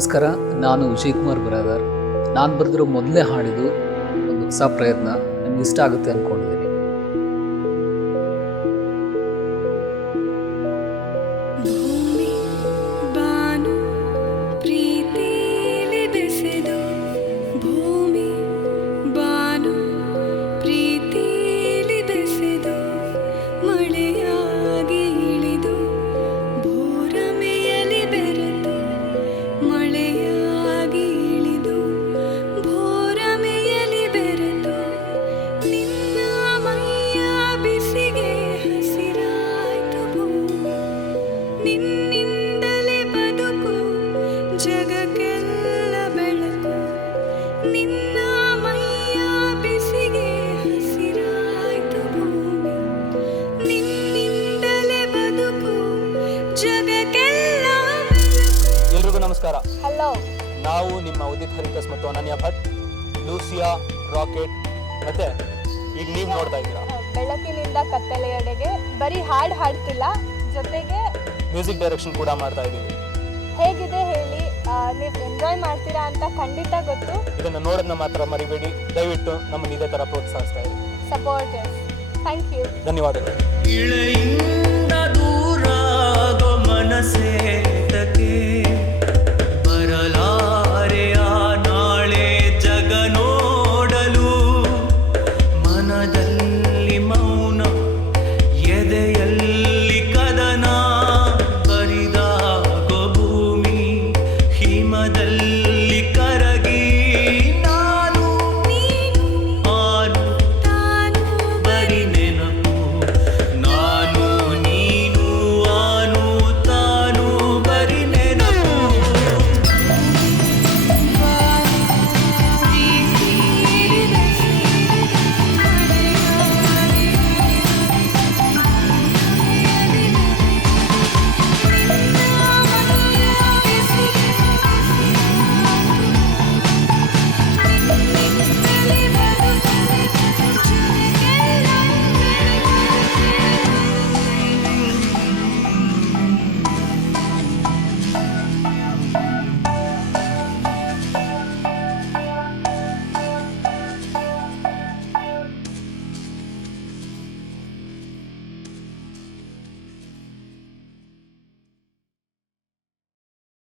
ನಮಸ್ಕಾರ, ನಾನು ವಿಜಯ್ ಕುಮಾರ್ ಬ್ರದರ್. ನಾನು ಬರೆದಿರೋ ಮೊದಲನೇ ಹಾಡಿದು ಒಂದು ಹೊಸ ಪ್ರಯತ್ನ, ನನಗೆ ಇಷ್ಟ ಆಗುತ್ತೆ ಅಂದ್ಕೊಂಡಿದ್ದೀನಿ. ಭೂಮಿ ಬಾನು ಪ್ರೀತಿಲಿ ಬೆಸೆದು, ಭೂಮಿ ಬಾನು ಪ್ರೀತಿಲಿ ಬೆಸೆದು, ಮಳೆಯಾಗಿ ಇಳಿದು ಭೂರಮೆಯಲ್ಲಿ ಬೆರೆತು, ಮಳೆಯಾಗಿ ಇಳಿದು ಭೂರಮೆಯಲ್ಲಿ ಬೆರೆತು, ನಿನ್ನ ಮೈಯ ಬಿಸಿಗೆ ಹಸಿರಾಯ್ತು ಭೂಮಿ, ನಿನ್ನಿಂದಲೇ ಬದುಕು ಜಗಕ್ಕೆಲ್ಲ ಬೆಳಕು, ನಿನ್ನ ಮೈಯ ಬಿಸಿಗೆ ಹಸಿರಾಯ್ತು ಭೂಮಿ, ನಿನ್ನಿಂದಲೇ ಬದುಕು ಜಗಕ್ಕೆಲ್ಲ ಬೆಳಕು. ಎಲ್ರಿಗೂ ನಮಸ್ಕಾರ. ಹಲೋ. ನಾವು ನಿಮ್ಮ ಉದಿತ್ ಹರಿಕಸ್ ಮತ್ತು ಅನನ್ಯ ಭಟ್, ಲೂಸಿಯಾ, ರಾಕೆಟ್, ಮತ್ತೆ ಈಗ ನೀವು ನೋಡ್ತಾ ಇದ್ದೀರಾ ಬೆಳಕಿನಿಂದ ಕತ್ತಲೆಯೆಡೆಗೆ ಬರೀ ಹಾಡು ಹಾಡ್ತಿಲ್ಲ, ಜೊತೆಗೆ ಮ್ಯೂಸಿಕ್ ಡೈರೆಕ್ಷನ್ ಕೂಡ ಮಾಡ್ತಾ ಇದ್ದೀವಿ. ಹೇಗಿದೆ ಹೇಳಿ, ನೀವು ಎಂಜಾಯ್ ಮಾಡ್ತೀರಾ ಅಂತ ಖಂಡಿತ ಗೊತ್ತು. ಇದನ್ನು ನೋಡೋದನ್ನ ಮಾತ್ರ ಮರಿಬೇಡಿ. ದಯವಿಟ್ಟು ನಮ್ಮನ್ನು ಇದೇ ಥರ ಪ್ರೋತ್ಸಾಹಿಸ್ತಾ ಇರಿ. Supporters, thank you. ಧನ್ಯವಾದಗಳು. ಇಳೆಯಿಂದ ದೂರಾಗೋ ಮನಸ್ಸೇತಕ್ಕೆ